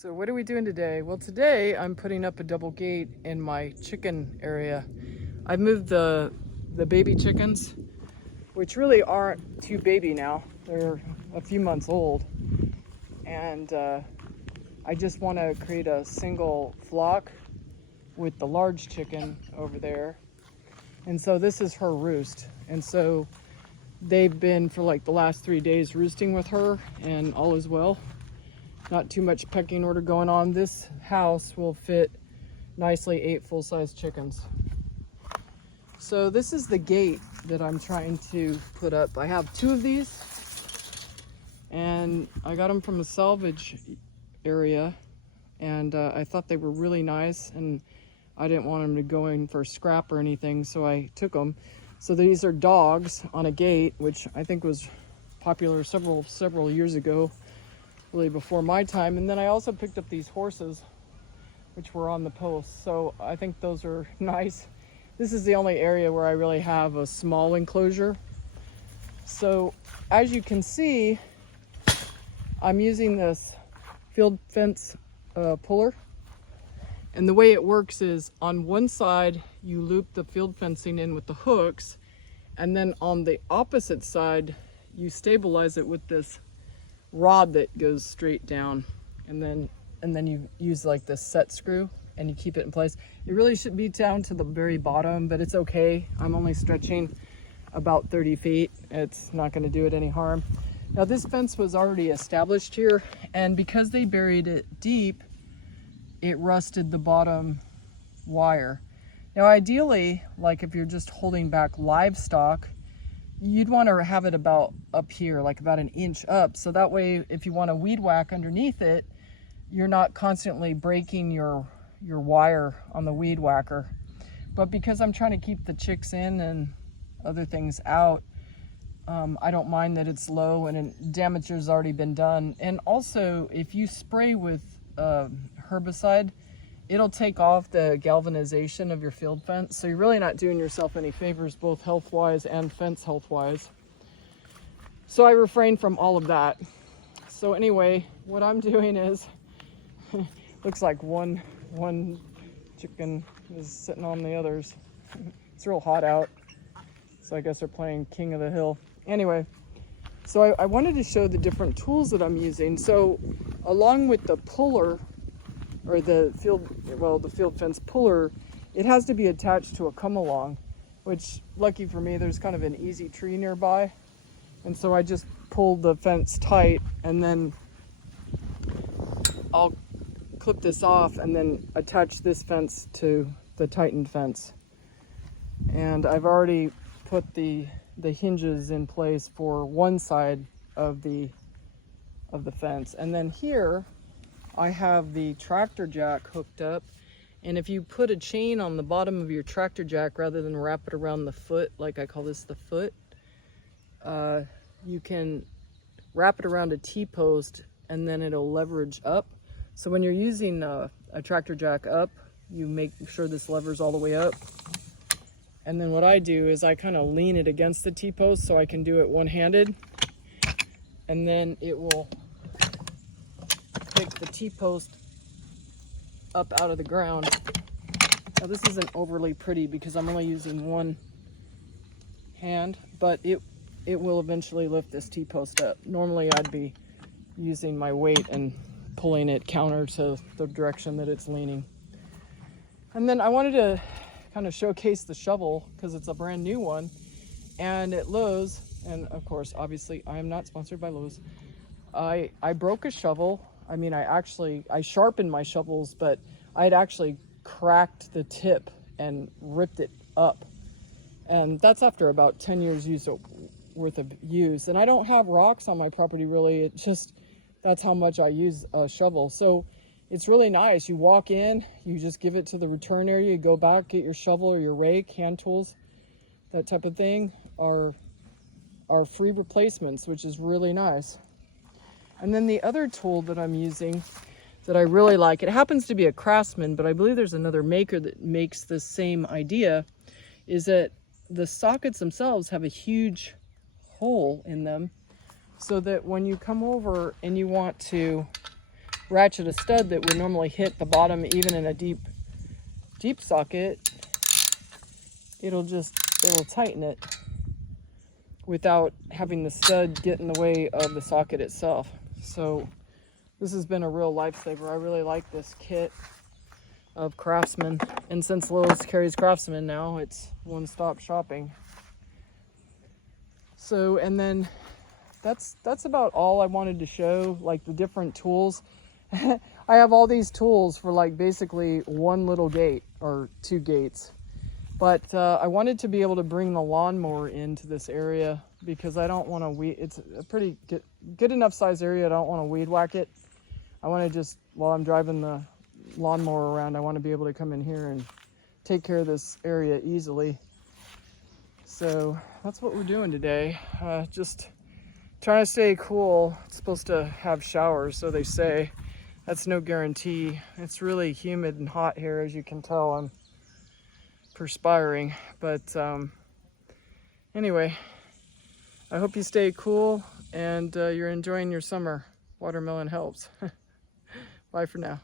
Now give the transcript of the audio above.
So what are we doing today? Well, today I'm putting up a double gate in my chicken area. I've moved the baby chickens, which really aren't too baby now. They're a few months old. And I just want to create a single flock with the large chicken over there. And so this is her roost. And so they've been for like the last 3 days roosting with her, and all is well. Not too much pecking order going on. This house will fit nicely 8 full-size chickens. So this is the gate that I'm trying to put up. I have 2 of these, and I got them from a salvage area, and I thought they were really nice, and I didn't want them to go in for scrap or anything, so I took them. So these are dogs on a gate, which I think was popular several years ago, really before my time. And then I also picked up these horses, which were on the posts. So I think those are nice. This is the only area where I really have a small enclosure. So as you can see, I'm using this field fence puller. And the way it works is on one side, you loop the field fencing in with the hooks, and then on the opposite side, you stabilize it with this rod that goes straight down, and then you use like this set screw and you keep it in place. It really should be down to the very bottom, but it's okay. I'm only stretching about 30 feet. It's not going to do it any harm. Now this fence was already established here, and because they buried it deep, it rusted the bottom wire. Now ideally, like if you're just holding back livestock, you'd want to have it about up here, like about 1 inch up. So that way, if you want to weed whack underneath it, you're not constantly breaking your wire on the weed whacker. But because I'm trying to keep the chicks in and other things out, I don't mind that it's low and damage has already been done. And also, if you spray with herbicide, it'll take off the galvanization of your field fence. So you're really not doing yourself any favors, both health-wise and fence health-wise. So I refrain from all of that. So anyway, what I'm doing is, looks like one chicken is sitting on the others. It's real hot out, so I guess they're playing King of the Hill. Anyway, so I wanted to show the different tools that I'm using. So along with the puller, or the field fence puller, it has to be attached to a come-along, which, lucky for me, there's kind of an easy tree nearby. And so I just pulled the fence tight, and then I'll clip this off and then attach this fence to the tightened fence. And I've already put the hinges in place for one side of the fence. And then here I have the tractor jack hooked up, and if you put a chain on the bottom of your tractor jack rather than wrap it around the foot, like I call this the foot, you can wrap it around a T-post, and then it'll leverage up. So when you're using a tractor jack up, you make sure this lever's all the way up. And then what I do is I kind of lean it against the T-post so I can do it one-handed, and then it will pick the T-post up out of the ground. Now this isn't overly pretty because I'm only using one hand, but it will eventually lift this T-post up. Normally I'd be using my weight and pulling it counter to the direction that it's leaning. And then I wanted to kind of showcase the shovel because it's a brand new one, and at Lowe's, and of course obviously I am not sponsored by Lowe's, I broke a shovel. I mean, I sharpened my shovels, but I'd actually cracked the tip and ripped it up. And that's after about 10 years worth of use. And I don't have rocks on my property really. It just, that's how much I use a shovel. So it's really nice. You walk in, you just give it to the return area, you go back, get your shovel or your rake, hand tools, that type of thing are free replacements, which is really nice. And then the other tool that I'm using that I really like, it happens to be a Craftsman, but I believe there's another maker that makes the same idea, is that the sockets themselves have a huge hole in them, so that when you come over and you want to ratchet a stud that would normally hit the bottom even in a deep socket, it'll tighten it without having the stud get in the way of the socket itself. So this has been a real lifesaver. I really like this kit of Craftsman, and since Lowe's carries Craftsman now, it's one-stop shopping. So, and then that's about all I wanted to show, like the different tools. I have all these tools for like basically one little gate or two gates, but I wanted to be able to bring the lawnmower into this area because I don't want to weed. It's a pretty good enough size area. I don't want to weed whack it. I want to just, while I'm driving the lawnmower around, I want to be able to come in here and take care of this area easily. So that's what we're doing today. Just trying to stay cool. It's supposed to have showers, so they say. That's no guarantee. It's really humid and hot here, as you can tell. I'm perspiring, but anyway, I hope you stay cool and you're enjoying your summer. Watermelon helps. Bye for now.